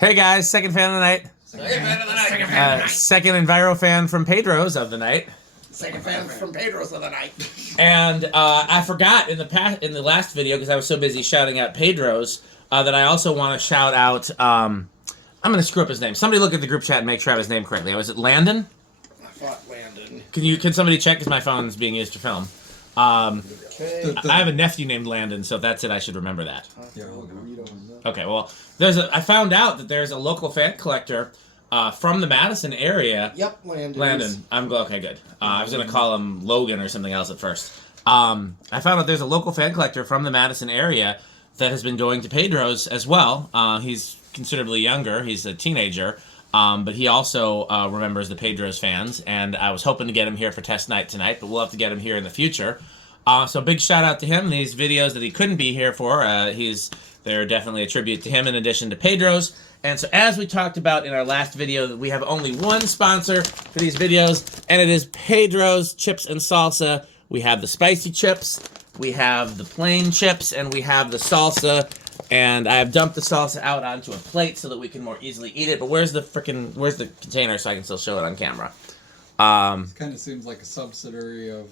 Hey guys, second fan of the night. Second fan of the night. Second Envirofan from Pedro's of the night. Second fan from Pedro's of the night. And I forgot in the last video because I was so busy shouting out Pedro's that I also want to shout out. I'm going to screw up his name. Somebody look at the group chat and make sure I have his name correctly. Was it Landon? I thought Landon. Can somebody check because my phone is being used to film? Okay. I have a nephew named Landon, so if that's it, I should remember that. Yeah, Okay, well, I found out that there's a local fan collector from the Madison area. Yep, Landon. Landon. Okay, good. I was going to call him Logan or something else at first. I found out there's a local fan collector from the Madison area that has been going to Pedro's as well. He's considerably younger. He's a teenager. But he also remembers the Pedro's fans, and I was hoping to get him here for test night tonight, but we'll have to get him here in the future. So big shout out to him. These videos that he couldn't be here for, they're definitely a tribute to him in addition to Pedro's. And so as we talked about in our last video, we have only one sponsor for these videos, and it is Pedro's Chips and Salsa. We have the spicy chips, we have the plain chips, and we have the salsa. And I have dumped the salsa out onto a plate so that we can more easily eat it. But where's the container so I can still show it on camera? It kind of seems like a subsidiary of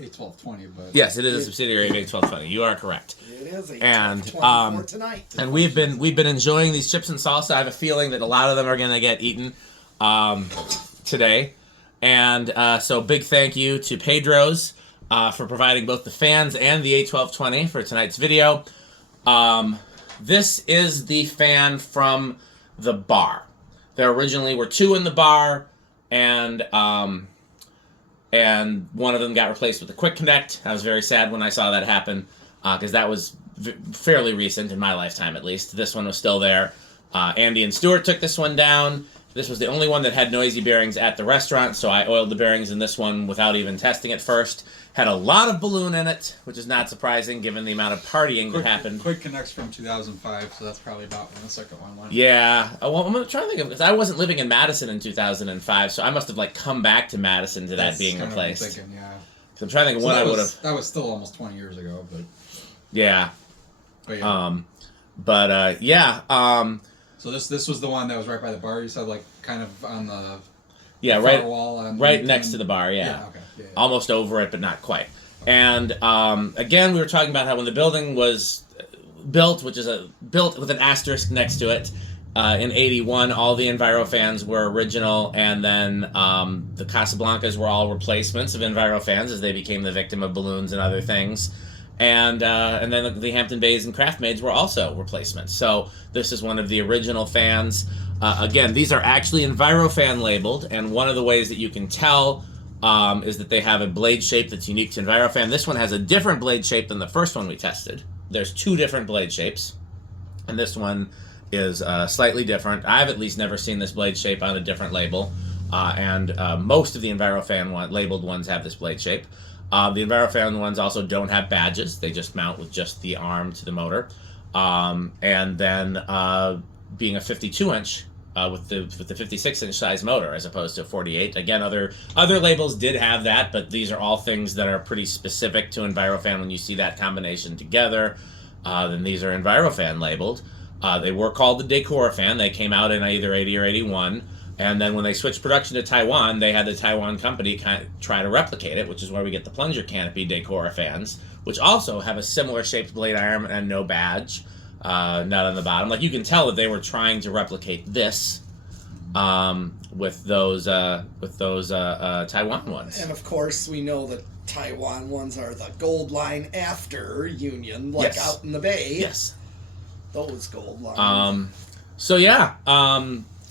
A1220, but yes, it is a subsidiary of A1220. You are correct. It is A1220 for tonight. And we've been enjoying these chips and salsa. I have a feeling that a lot of them are going to get eaten today. And so big thank you to Pedro's for providing both the fans and the A1220 for tonight's video. This is the fan from the bar. There originally were two in the bar, and one of them got replaced with a quick connect. I was very sad when I saw that happen, because that was fairly recent in my lifetime, at least. This one was still there. Andy and Stuart took this one down. This was the only one that had noisy bearings at the restaurant, so I oiled the bearings in this one without even testing it first. Had a lot of balloon in it, which is not surprising given the amount of partying that happened. Quick connects from 2005, so that's probably about when the second one went. Yeah. Well, I'm trying to think of it, because I wasn't living in Madison in 2005, so I must have come back to Madison to that being replaced. That's kind of what I'm thinking, yeah. So I'm trying to think of when I would have... That was still almost 20 years ago, but... Yeah. But yeah. So this was the one that was right by the bar, you said, kind of on the... Yeah, far wall on right next to the bar, yeah. Okay. Yeah. Almost over it, but not quite. And again, we were talking about how when the building was built, which is built with an asterisk next to it, in '81, all the Envirofans were original, and then the Casablancas were all replacements of Envirofans as they became the victim of balloons and other things. And then the Hampton Bays and Craftmades were also replacements. So this is one of the original fans. Again, these are actually Envirofan labeled, and one of the ways that you can tell is that they have a blade shape that's unique to Envirofan. This one has a different blade shape than the first one we tested. There's two different blade shapes, and this one is slightly different. I've at least never seen this blade shape on a different label, and most of the Envirofan labeled ones have this blade shape. The Envirofan ones also don't have badges. They just mount with just the arm to the motor. And then being a 52-inch with the 56-inch size motor as opposed to a 48. Again, other labels did have that, but these are all things that are pretty specific to Envirofan. When you see that combination together, then these are Envirofan labeled. They were called the Decorafan. They came out in either 80 or 81. And then when they switched production to Taiwan, they had the Taiwan company try to replicate it, which is where we get the plunger canopy Decorafans, which also have a similar shaped blade arm and no badge, not on the bottom. You can tell that they were trying to replicate this with those Taiwan ones. And of course, we know that Taiwan ones are the gold line after Union, yes. Out in the Bay. Yes. Those gold lines. So yeah.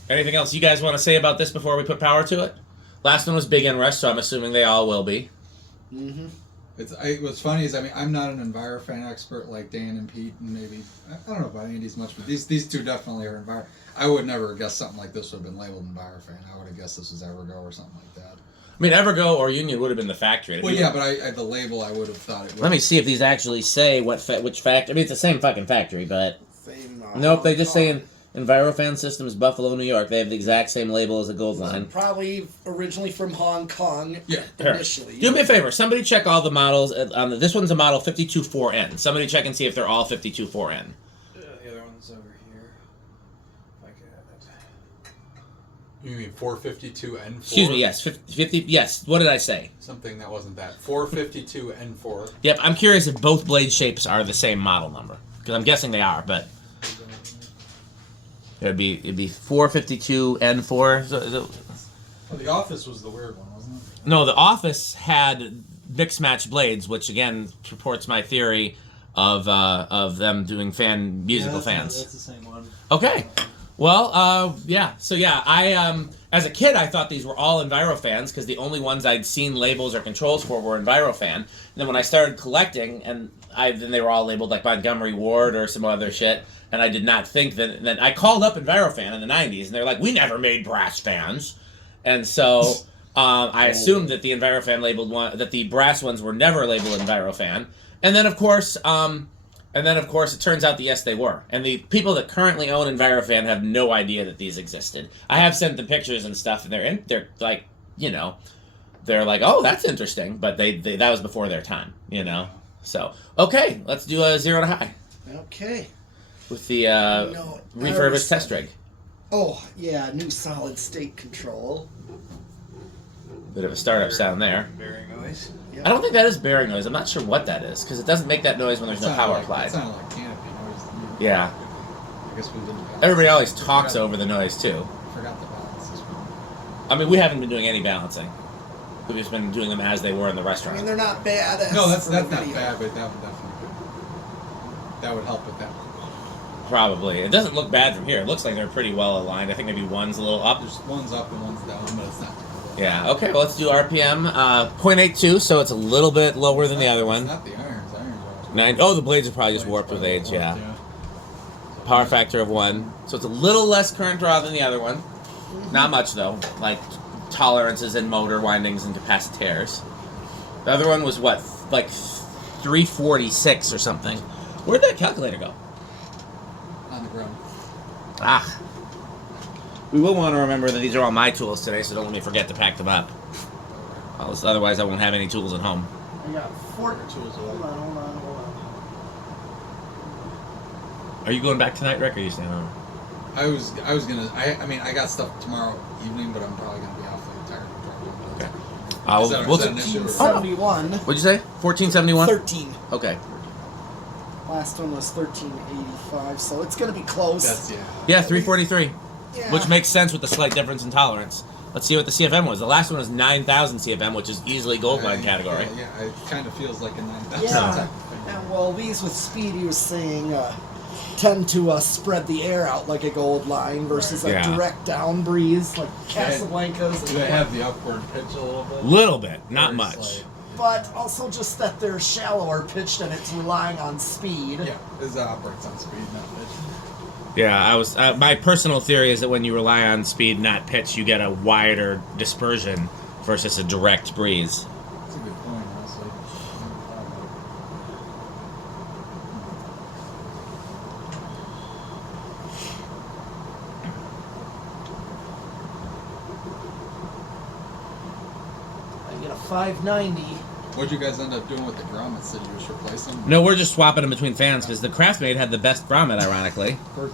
Anything else you guys want to say about this before we put power to it? Last one was Big Inrush, so I'm assuming they all will be. Mm-hmm. What's funny is, I'm not an Envirofan expert like Dan and Pete, and maybe, I don't know about Andy's much, but these two definitely are Enviro. I would never have guessed something like this would have been labeled Envirofan. I would have guessed this was Evergo or something like that. I mean, Evergo or Union would have been the factory. Well, yeah, but the label, I would have thought it would. Let me see if these actually say which factory. I mean, it's the same fucking factory, but... Same, nope, they just say Envirofan Systems, Buffalo, New York. They have the exact same label as a gold line. Probably originally from Hong Kong. Yeah. Initially. Do me a favor. Somebody check all the models. This one's a model 524N. Somebody check and see if they're all 524N. The other one's over here. If I You mean 452 N4? Excuse me, yes, 50, yes. What did I say? Something that wasn't that. 452 N4. Yep, I'm curious if both blade shapes are the same model number. Because I'm guessing they are, but... it'd be 452 N4. Well, the Office was the weird one, wasn't it? No, the Office had mixed match blades, which again supports my theory of them doing musical fans. That's the same one. Okay. Well, yeah. So yeah, I as a kid I thought these were all Envirofans because the only ones I'd seen labels or controls for were Envirofan. And then when I started collecting, then they were all labeled like Montgomery Ward or some other shit. And I did not think that. Then I called up Envirofan in the '90s, and they're like, "We never made brass fans," and so I assumed that the Envirofan labeled one, that the brass ones were never labeled Envirofan. And then of course, it turns out that yes, they were. And the people that currently own Envirofan have no idea that these existed. I have sent them pictures and stuff, and they're like, they're like, "Oh, that's interesting," but they that was before their time, So okay, let's do a 0 to high. Okay. With the refurbished test rig. Oh, yeah, new solid state control. Bit of a startup sound there. Bearing noise. Yep. I don't think that is bearing noise. I'm not sure what that is, because it doesn't make that noise when there's no power applied. It sounded like canopy noise. Yeah. I guess we didn't. Everybody always talks over the noise, too. Forgot the balance this one. I mean, we haven't been doing any balancing. We've just been doing them as they were in the I restaurant. mean, they're not bad. No, that's not video. bad, but that would help with that. Probably. It doesn't look bad from here. It looks like they're pretty well aligned. I think maybe one's a little up. There's one's up and one's down, but it's not. Yeah, okay, well, let's do RPM. 0.82, so it's a little bit lower than the other one. It's not the irons. The blades are probably just warped with age, yeah. Power factor of 1. So it's a little less current draw than the other one. Not much, though. Like, tolerances in motor windings and capacitors. The other one was, what, like 346 or something. Where'd that calculator go? On the ground. Ah. We will want to remember that these are all my tools today, so don't let me forget to pack them up. Otherwise, I won't have any tools at home. I got 4 tools. Hold on. Are you going back tonight, Rick, or are you staying on? I was gonna. I got stuff tomorrow evening, but I'm probably gonna be awfully tired. Okay. Is that an issue or- 1371. What'd you say? 1471? 13. Okay. Last one was 1385, so it's going to be close. That's Yeah, 343. Yeah. Which makes sense with the slight difference in tolerance. Let's see what the CFM was. The last one was 9,000 CFM, which is easily gold line category. Yeah, it kind of feels like a 9,000. Yeah. And well, these with speed, he was saying, tend to spread the air out like a gold line versus a direct down breeze like Casablanca's. Do they have the upward pitch a little bit? Little bit, not much. But also just that they're shallower pitched and it's relying on speed. Yeah, it operates on speed, not pitch. Yeah, my personal theory is that when you rely on speed, not pitch, you get a wider dispersion versus a direct breeze. That's a good point, honestly. I get a 590. What'd you guys end up doing with the grommets? Did you just replace them? No, we're just swapping them between fans because the Craftmade had the best grommet, ironically. Of course.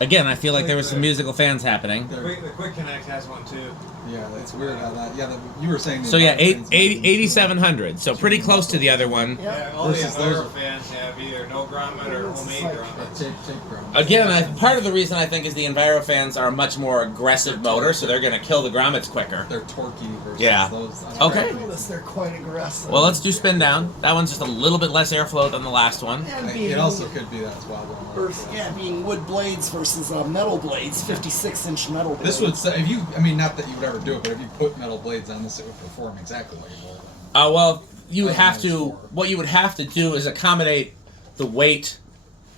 Again, I feel like there was some musical fans happening. The Quick Connect has one too. Yeah, that's weird how that. Yeah, you were saying. So yeah, 8,700. So pretty close to the other one. Yeah, all the Versus those- Envirofans have either no grommet or homemade grommets. Tape grommet. Again, part of the reason I think is the Envirofans are a much more aggressive motor, so they're going to kill the grommets quicker. They're torquey versus Yeah. those. Okay. I noticed they're quite aggressive. Well, let's do spin down. That one's just a little bit less airflow than the last one. And being, It also could be that it's wobbling. being wood blades versus metal blades, 56-inch metal blades. This would say, if you, not that you would ever do it, but if you put metal blades on this, it would perform exactly like a gold one. Well, you would have to. More. What you would have to do is accommodate the weight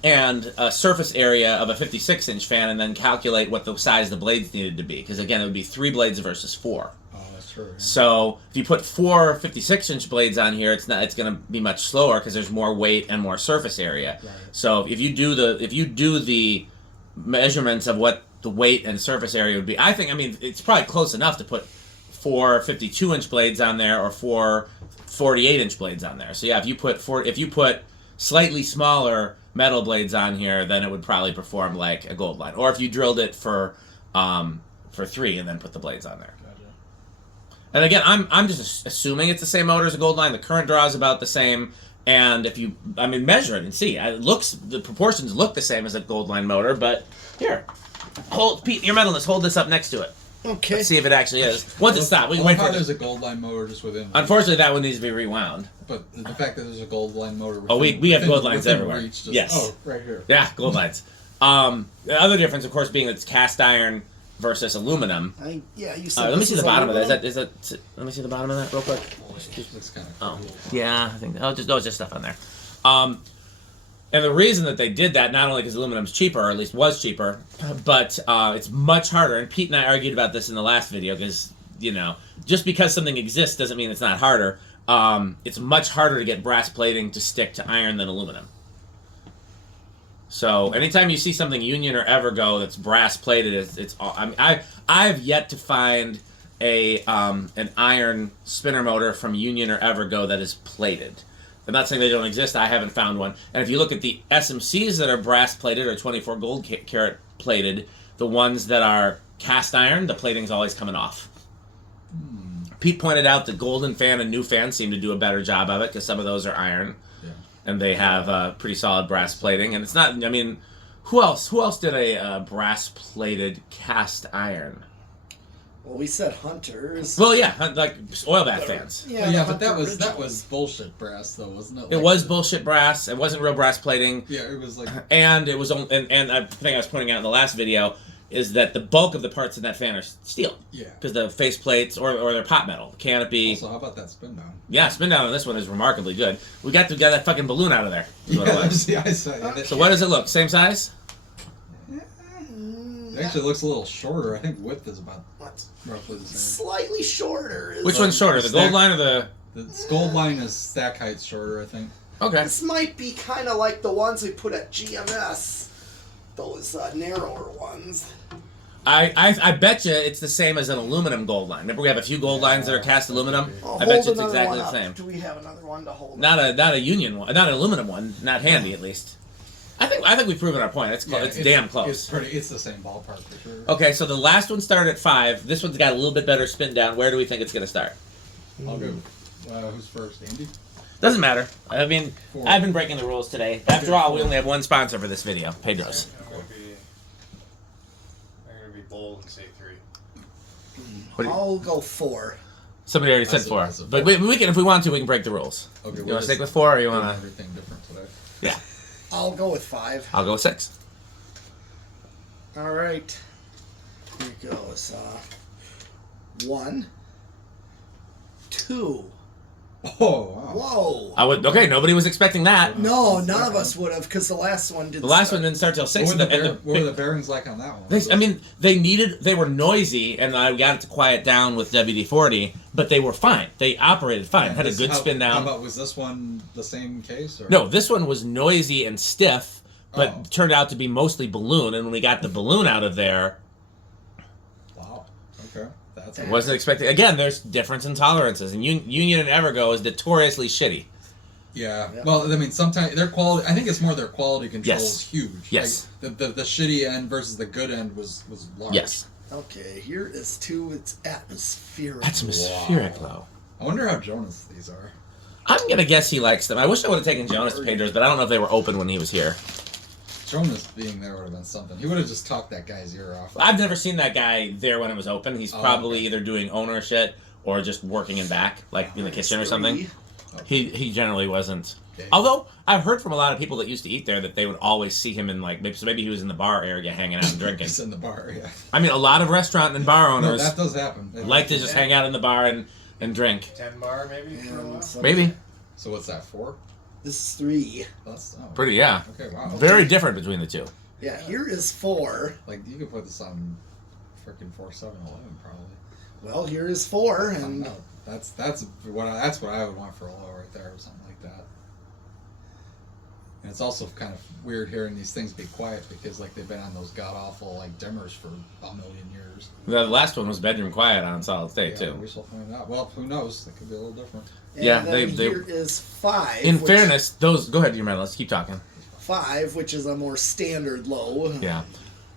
and surface area of a 56-inch fan, and then calculate what the size of the blades needed to be. Because again, it would be 3 blades versus 4. Oh, that's true. Yeah. So if you put 4 56-inch blades on here, it's going to be much slower because there's more weight and more surface area. Right. So if you do the measurements of what the weight and surface area would be, I think it's probably close enough to put 4 52-inch blades on there or 4 48-inch blades on there. So yeah, if you put slightly smaller metal blades on here, then it would probably perform like a gold line. Or if you drilled it for for 3 and then put the blades on there. Gotcha. And again, I'm just assuming it's the same motor as a gold line. The current draw is about the same. And if you, measure it and see, the proportions look the same as a gold line motor, but here, Pete, your metalist, hold this up next to it. Okay. Let's see if it actually is. Once it stops, we can wait for it. There's a gold line motor just within. Unfortunately, that one needs to be rewound. But the fact that there's a gold line motor. We have gold lines everywhere. Reach, Yes. right here. Yeah, gold lines. The other difference, of course, being it's cast iron versus aluminum. You said let me see the bottom of that. aluminum? Let me see the bottom of that real quick. Looks kind of Oh, cool. yeah, I think it's just stuff on there. And the reason that they did that, not only because aluminum's cheaper, or at least was cheaper, but it's much harder. And Pete and I argued about this in the last video because, just because something exists doesn't mean it's not harder. It's much harder to get brass plating to stick to iron than aluminum. So anytime you see something Union or Evergo that's brass plated, I've yet to find an iron spinner motor from Union or Evergo that is plated. I'm not saying they don't exist. I haven't found one. And if you look at the SMCs that are brass plated or 24 gold carat plated, the ones that are cast iron, the plating's always coming off. Pete pointed out the Golden Fan and New Fan seem to do a better job of it because some of those are iron, and they have pretty solid brass plating. And it's not. Who else did a brass plated cast iron? Well, we said Hunters. Well, yeah, like oil bath fans. Yeah, but that Hunter was bullshit brass though, wasn't it? It was bullshit brass. It wasn't real brass plating. Yeah, it was like. And it was and I think I was pointing out in the last video is that the bulk of the parts in that fan are steel. Yeah. Because the face plates or they're pot metal, the canopy. Also, how about that spin down? Yeah, spin down on this one is remarkably good. We got to get that fucking balloon out of there. Is what it was. Yeah, I saw it. So what does it look? Same size? It actually looks a little shorter. I think width is about roughly the same. Slightly shorter. Which one's shorter, the gold line or the? The gold line is stack height's shorter, I think. Okay. This might be kind of like the ones we put at GMS. Those narrower ones. I bet you it's the same as an aluminum gold line. Remember we have a few gold lines that are cast aluminum? I bet you it's exactly the same. Do we have another one to hold? Not a Union one, not an aluminum one, not handy at least. I think we've proven our point. It's damn close. It's the same ballpark for sure. Okay, so the last one started at 5. This one's got a little bit better spin down. Where do we think it's going to start? I'll go. Who's first, Andy? Doesn't matter. I've been breaking the rules today. After all, we only have one sponsor for this video, Pedro's. I'm gonna be bold and say 3. I'll go 4. Somebody already said 4, but we can, if we want to, we can break the rules. Okay, You want to stick with 4, or you want to? Everything different today. Yeah, I'll go with 5. I'll go with 6. All right. Here goes. 1, 2. Oh, wow. Whoa. Okay, nobody was expecting that. No, none of us would have, because the last one didn't. The last one didn't start till 6. What were the bearings like on that one? They were noisy, and I got it to quiet down with WD-40, but they were fine. They operated fine. Had a good spin down. How about, was this one the same case? Or? No, this one was noisy and stiff, but turned out to be mostly balloon, and when we got the balloon out of there... Wow, okay. Wasn't expecting. Again, there's difference in tolerances, and Union and Evergo is notoriously shitty. Yeah. Well, I mean, sometimes their quality. I think it's more their quality control is huge. Yes. Like, the shitty end versus the good end was large. Yes. Okay, here is 2. It's atmospheric. Atmospheric, Wow. I wonder how Jonas these are. I'm gonna guess he likes them. I wish I would have taken Jonas to Pedro's, but I don't know if they were open when he was here. Jonas being there would have been something. He would have just talked that guy's ear off. I've never seen that guy there when it was open. He's probably either doing owner shit or just working in back, like in the kitchen or something. Okay. He generally wasn't. Okay. Although I've heard from a lot of people that used to eat there that they would always see him in maybe he was in the bar area hanging out and drinking. He's in the bar, yeah. I mean, a lot of restaurant and bar owners that does happen. like to just hang out in the bar and drink. 10 bar maybe for a while. Maybe. So what's that, 4? This is 3. That's Pretty, yeah. Okay, wow. Very different between the two. Yeah, here is 4. Like, you could put this on freaking 4711 probably. Well, here is 4, and No, that's what I would want for a low right there or something like that. And it's also kind of weird hearing these things be quiet because like they've been on those god awful like dimmers for a million years. The last one was bedroom quiet on solid state too. We shall find out. Well, who knows? It could be a little different. and Yeah, then they- here is 5. In fairness, those. Go ahead, your man. Let's keep talking. 5, which is a more standard low. Yeah.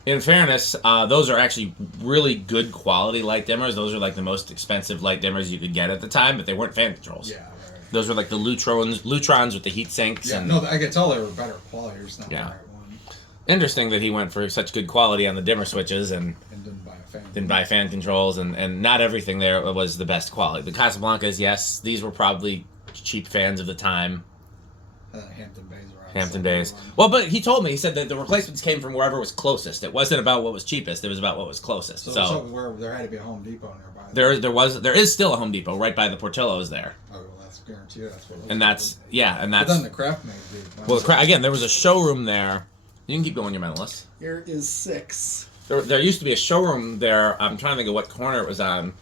In fairness, those are actually really good quality light dimmers. Those are like the most expensive light dimmers you could get at the time, but they weren't fan controls. Yeah, right. Those were like the Lutrons with the heat sinks. Yeah, and, no, I could tell they were better quality. Or not Yeah. the right one. Interesting that he went for such good quality on the dimmer switches and Didn't buy a fan. didn't buy fan controls, and not everything there was the best quality. The Casablancas, yes, these were probably cheap fans of the time. Hampton Bays were outside Hampton Bays. the one. Well, but he told me, he said that the replacements came from wherever was closest. It wasn't about what was cheapest, it was about what was closest. So where there had to be a Home Depot nearby. There is still a Home Depot right by the Portillo's there. Oh, well, that's guaranteed. That's what. And that's, yeah, and But that's, then the Craftmade dude. well, again, there was a showroom there. You can keep going, your mentalist. Here is 6. There used to be a showroom there. I'm trying to think of what corner it was on.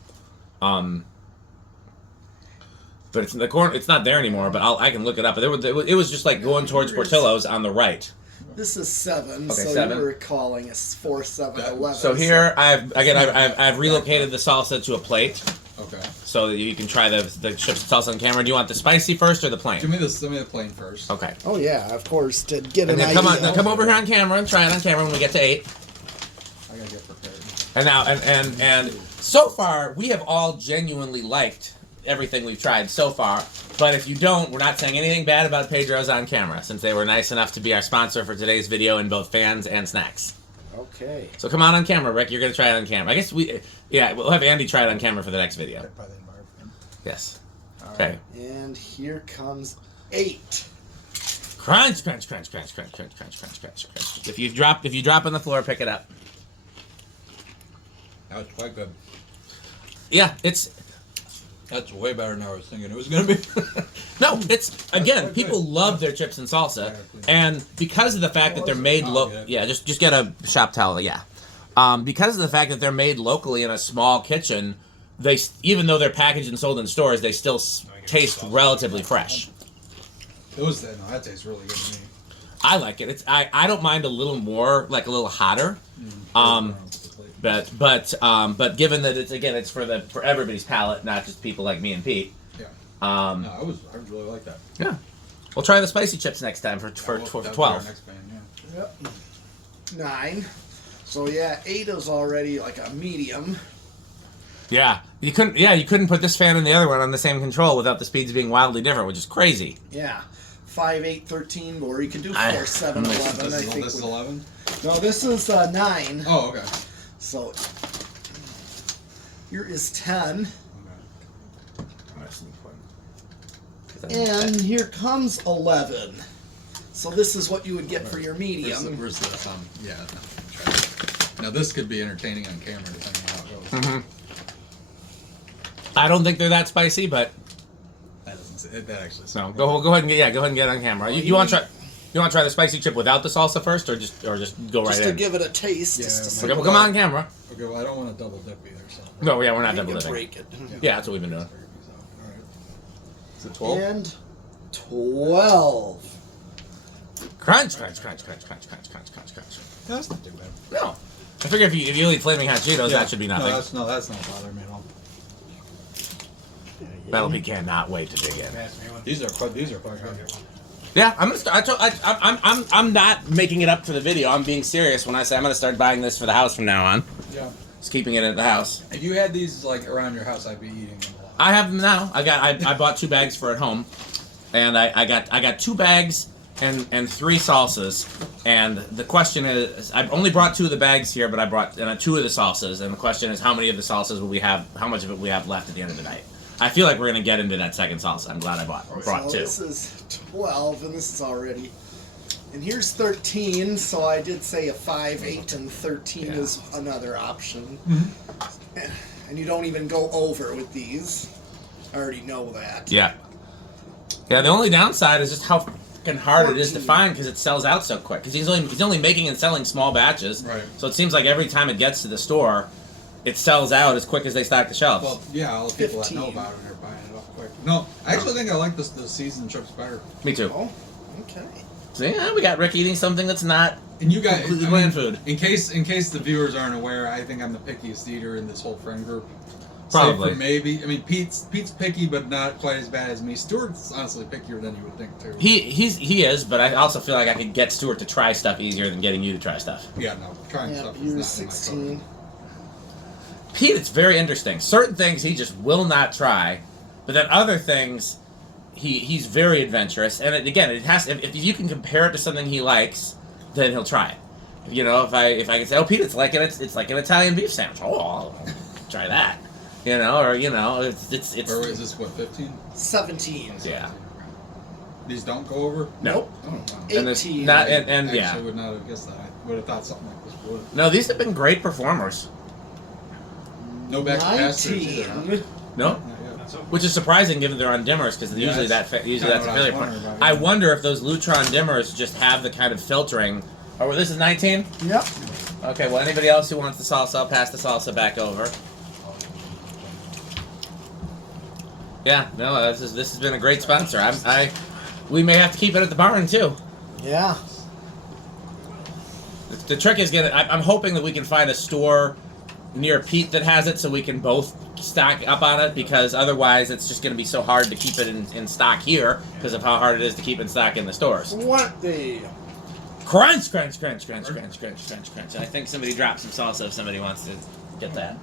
But it's in the corner. It's not there anymore. But I can look it up. But it was just like going towards Portillo's on the right. This is 7, Okay, so 7. you were calling us 4, 7, 11. So here I've relocated the salsa to a plate Okay. so that you can try the chips and salsa on camera. Do you want the spicy first or the plain? Give me the plain first. Okay. Oh yeah, of course, to get And an then idea. come over here on camera and try it on camera when we get to 8. I gotta get prepared. And now and so far we have all genuinely liked everything we've tried so far. But if you don't, we're not saying anything bad about Pedro's on camera, since they were nice enough to be our sponsor for today's video in both fans and snacks. Okay. So come on camera, Rick. You're gonna try it on camera. I guess we'll have Andy try it on camera for the next video. Probably the Envirofan. Yes. All Okay. right, and here comes 8. Crunch, crunch, crunch, crunch, crunch, crunch, crunch, crunch, crunch, crunch. If you drop on the floor, pick it up. That was quite good. Yeah, That's way better than I was thinking it was gonna be. no, it's again, quite people good. love their chips and salsa, Yeah, please. and because of the fact that they're made Yeah. just get a shop towel, yeah. Because of the fact that they're made locally in a small kitchen, even though they're packaged and sold in stores, they still taste relatively fresh. That tastes really good to me. I like it. I don't mind a little more, like a little hotter. But given that it's for everybody's palate, not just people like me and Pete. Yeah. I I really like that. Yeah. We'll try the spicy chips next time for That'll be our 12. next band, yeah. Yep. 9. So yeah, 8 is already like a medium. Yeah. You couldn't put this fan and the other one on the same control without the speeds being wildly different, which is crazy. Yeah. 5, 8, 13, or you could do 4, I- 7, 11. This is 11? No, this is 9. Oh, okay. So here is 10, and here comes 11. So this is what you would get for your medium. Where's this? Yeah. Try it. Now this could be entertaining on camera depending on how it goes. Mm-hmm. I don't think they're that spicy, but That doesn't. That actually. no. Go ahead and get it on camera. You want to try? You want to try the spicy chip without the salsa first, or just go right Just to in? give it a taste. Yeah, just to okay, see Okay, well, what- come on camera. Okay. Well, I don't want to double dip either. So. No, yeah, we're not You double can dipping. break it. Yeah, that's what we've been doing. All right. Is it 12? And 12. Crunch, crunch, crunch, crunch, crunch, crunch, crunch, crunch, crunch. That's not too bad. No, I figure if you eat flaming hot Cheetos, that should be nothing. No, that's not bothering me at all. Battle P cannot wait to dig in. These are quite good. Yeah, I'm gonna start. I'm not making it up for the video. I'm being serious when I say I'm gonna start buying this for the house from now on. Yeah. Just keeping it at the house. If you had these like around your house, I'd be eating them a lot. I have them now. I bought 2 bags for at home, and I got 2 bags and 3 salsas. And the question is, I've only brought 2 of the bags here, but I brought 2 of the salsas. And the question is, how many of the salsas will we have? How much of it we have left at the end of the night? I feel like we're gonna get into that second salsa. I'm glad I brought So 2. this is 12, and this is already. And here's 13, so I did say a 5, 8, and 13 Yeah. is another option. And you don't even go over with these. I already know that. Yeah. Yeah. The only downside is just how fucking hard it is to 14. find because it sells out so quick. Because he's only making and selling small batches. Right. So it seems like every time it gets to the store, it sells out as quick as they stock the shelves. Well, yeah, all the people that know 15. about it are buying it up quick. No, I actually think I like the seasoned chips better. Me too. Oh, okay. So yeah, we got Rick eating something that's not And you guys, completely bland food. In case the viewers aren't aware, I think I'm the pickiest eater in this whole friend group. Probably. For maybe. I mean, Pete's picky, but not quite as bad as me. Stuart's honestly pickier than you would think too. He is, but I also feel like I could get Stuart to try stuff easier than getting you to try stuff. Yeah, no, trying Yeah, stuff you were is not 16. in my Pete, it's very interesting. Certain things he just will not try, but then other things he's very adventurous. And it has if you can compare it to something he likes, then he'll try it. You know, if I can say, oh, Pete, it's like an Italian beef sandwich. Oh, I'll try that. You know, or it's. Or is this what 15? 17. Yeah. These don't go over. Nope. Oh, wow. And it's 18. not, I and actually yeah. would not have guessed that. I would have thought something like this would. No, these have been great performers. No back capacitors either. 19. No, Not yet. That's okay. which is surprising given they're on dimmers because usually that's that's a kinda what I was failure point. wondering about, I yeah. wonder if those Lutron dimmers just have the kind of filtering. Oh, this is 19. Yep. Okay, well, anybody else who wants the salsa, I'll pass the salsa back over. Yeah, no, this has been a great sponsor. We may have to keep it at the barn too. Yeah. The trick is I'm hoping that we can find a store near Pete that has it, so we can both stock up on it. Because otherwise, it's just going to be so hard to keep it in stock here because of how hard it is to keep in stock in the stores. What the? Crunch, crunch, crunch, crunch, crunch, crunch, crunch, crunch. I think somebody dropped some salsa if somebody wants to get that.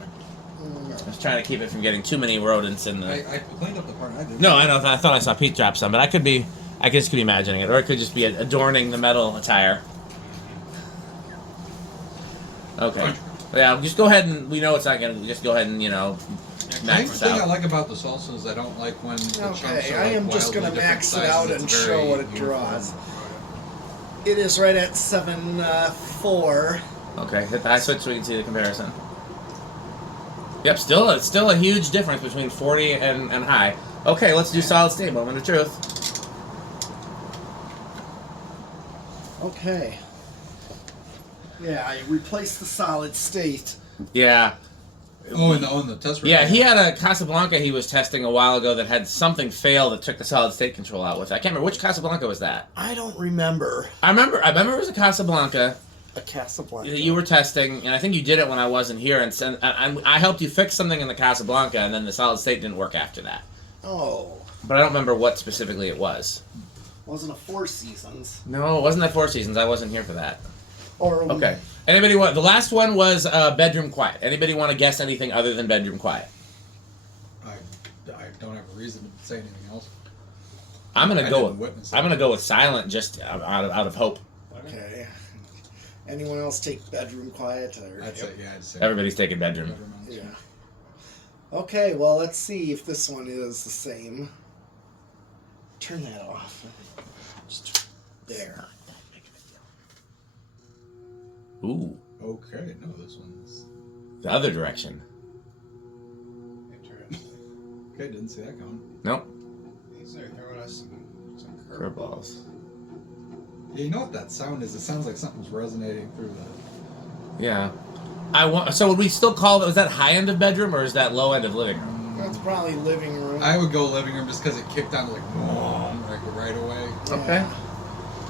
I was trying to keep it from getting too many rodents in the... I cleaned up the part I did. No, I know. I thought I saw Pete drop some, but I just could be imagining it. Or it could just be adorning the metal attire. Okay. Yeah, just go ahead and... We know it's not going to... Just go ahead and, I max think it the thing I out. like about the salsa is I don't like when the chunks Okay, are I like am just wildly gonna different max it sizes. out It's and very show what it uniform. draws. It is right at 7.4. Okay, hit the high switch so we can see the comparison. Yep, still a huge difference between 40 and high. Okay, let's do solid state, moment of truth. Okay. Yeah, I replaced the solid state. Yeah. Oh, in the test. Yeah, he had a Casablanca he was testing a while ago that had something fail that took the solid state control out with it. I can't remember which Casablanca was that. I don't remember. I remember it was a Casablanca A Casablanca. that you were testing, and I think you did it when I wasn't here, and I helped you fix something in the Casablanca, and then the solid state didn't work after that. Oh. But I don't remember what specifically it was. Wasn't a Four Seasons. No, it wasn't that Four Seasons. I wasn't here for that. Or Okay. Anybody want... The last one was bedroom quiet. Anybody want to guess anything other than bedroom quiet? I don't have a reason to say anything else. I'm gonna I go. didn't witness I'm it. gonna go with silent, just out of hope. Okay. Anyone else take bedroom quiet? Or... I'd say Everybody's taking bedroom. Yeah. Okay, well, let's see if this one is the same. Turn that off. Just there. Ooh, Okay, no, this one's the other direction. Interesting. okay. Didn't see that coming. Nope. These are throwing us some Curveballs. Yeah, you know what that sound is? It sounds like something's resonating through the. Yeah. So would we still call it? Was that high end of bedroom or is that low end of living room? That's probably living room. I would go living room just because it kicked on like right away. Okay.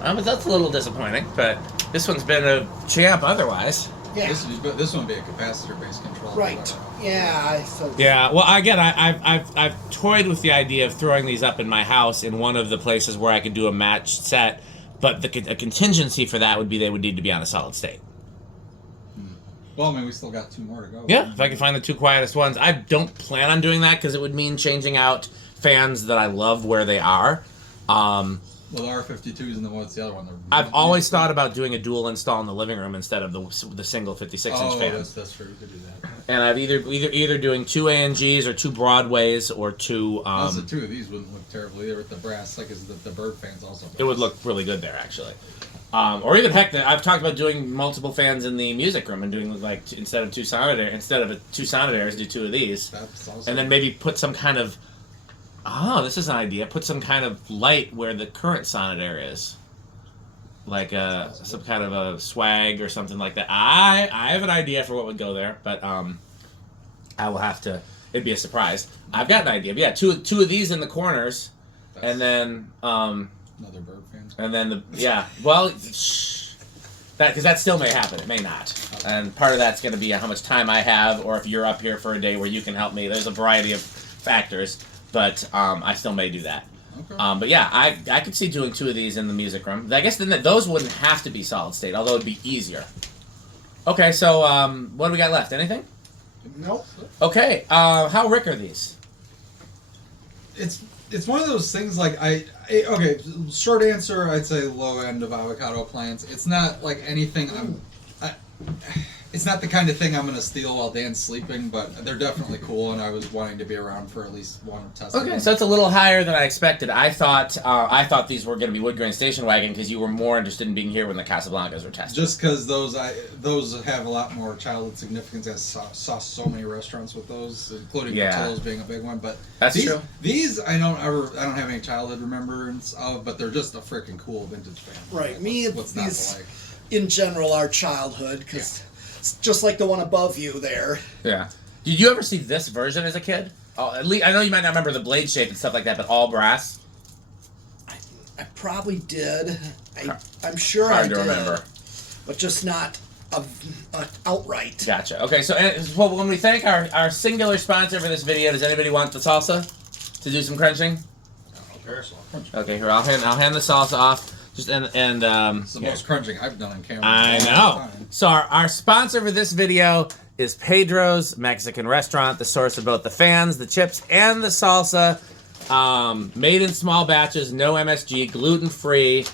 But that's a little disappointing. But this one's been a champ otherwise. Yeah. This would be a capacitor-based control. Right. Yeah, I said. Yeah. Well, again, I've toyed with the idea of throwing these up in my house in one of the places where I could do a matched set, but a contingency for that would be they would need to be on a solid state. Well, I mean, we still got 2 more to go. Yeah, if I can find the 2 quietest ones. I don't plan on doing that because it would mean changing out fans that I love where they are. Well, the R52s and then what's the other one? I've always thought about doing a dual install in the living room instead of the single 56-inch fan. That's true. You could do that. And I've either doing 2 ANGs or 2 Broadways or 2. Also, 2 of these wouldn't look terrible either with the brass. Like, is the bird fans also? It would look really good there actually. Or even heck, I've talked about doing multiple fans in the music room and doing like instead of 2 Sonitaires, do 2 of these, That's also. and then maybe put some kind of. Oh, this is an idea. Put some kind of light where the current Sonitaire is, like some kind of a swag or something like that. I have an idea for what would go there, but I will have to. It'd be a surprise. I've got an idea. But yeah, two of these in the corners, and then another bird fan. and then well, shh. Because that still may happen. It may not. And part of that's going to be how much time I have, or if you're up here for a day where you can help me. There's a variety of factors, but I still may do that. Okay. But yeah, I could see doing 2 of these in the music room. I guess then those wouldn't have to be solid state, although it'd be easier. Okay, so what do we got left? Anything? Nope. Okay, how Rick are these? It's one of those things like okay, short answer, I'd say low end of avocado plants. It's not like anything it's not the kind of thing I'm gonna steal while Dan's sleeping, but they're definitely cool, and I was wanting to be around for at least one test. Okay, so it's a little higher than I expected. I thought these were going to be wood grain station wagon because you were more interested in being here when the Casablancas were tested. Just because those have a lot more childhood significance. I saw so many restaurants with those, including Portillo's being a big one. But that's true. These I don't have any childhood remembrance of, but they're just a freaking cool vintage fan. Right, What's these not like? in general are childhood because just like the one above you there. Yeah. Did you ever see this version as a kid? Oh, at least I know you might not remember the blade shape and stuff like that, but all brass. I probably did. I'm sure Hard I to did. remember. But just not outright. Gotcha. Okay, so well, when we thank our singular sponsor for this video, does anybody want the salsa to do some crunching? Okay, here I'll hand the salsa off. Just and It's the most crunching I've done on camera. I know. So our sponsor for this video is Pedro's Mexican Restaurant, the source of both the fans, the chips, and the salsa. Made in small batches, no MSG, gluten-free.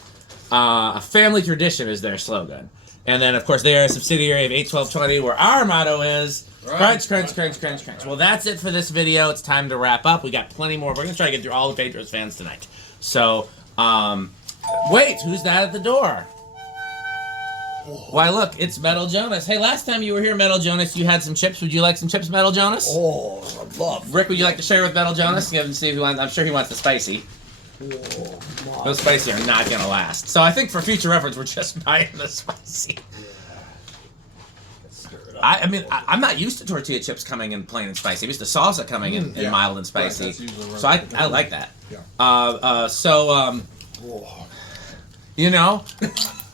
A family tradition is their slogan. And then, of course, they are a subsidiary of 81220, where our motto is crunch, crunch, crunch, crunch, crunch. Well, that's it for this video. It's time to wrap up. We got plenty more. We're going to try to get through all the Pedro's fans tonight. So, wait, who's that at the door? Why, look, it's Metal Jonas. Hey, last time you were here, Metal Jonas, you had some chips. Would you like some chips, Metal Jonas? Oh, I love. Rick, would you like to share with Metal Jonas? Give him see if he wants. I'm sure he wants the spicy. Oh, Those spicy are not going to last. So I think for future reference, we're just buying the spicy. I mean, I'm not used to tortilla chips coming in plain and spicy. I'm used to salsa coming in mild and spicy. Right, so I like that. Yeah. You know,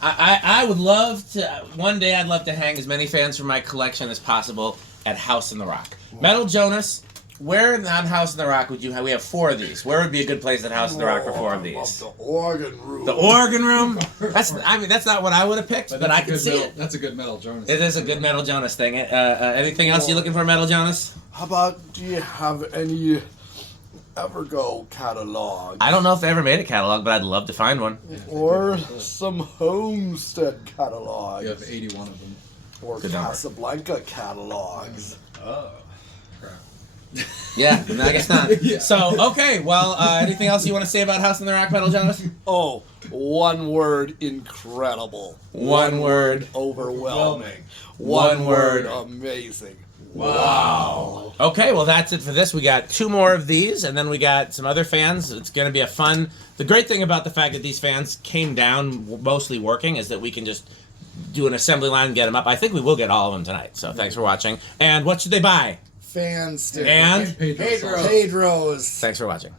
I would love to, one day I'd love to hang as many fans from my collection as possible at House in the Rock. Metal Jonas, where in House in the Rock would you have, we have 4 of these. Where would be a good place at House in the Rock for 4 of these? The organ room. The organ room? That's not what I would have picked, but I can see it. That's a good Metal Jonas. It is a good Metal Jonas thing. Anything else you looking for, Metal Jonas? How about, do you have any Evergo catalog? I don't know if they ever made a catalog, but I'd love to find one. Or some Homestead catalogs? You have 81 of them. Or Good number. Casablanca catalogs? Oh, crap. Yeah, no, I guess not. Yeah. So, okay, well, anything else you want to say about House in the Rock, Metal Jonas? Oh, one word, incredible. One word. Overwhelming. One word. Amazing. Wow. Okay, well, that's it for this. We got 2 more of these, and then we got some other fans. It's going to be a fun... The great thing about the fact that these fans came down mostly working is that we can just do an assembly line and get them up. I think we will get all of them tonight, so thanks for watching. And what should they buy? Fan stick. And? Pedro's. Pedro's. Thanks for watching.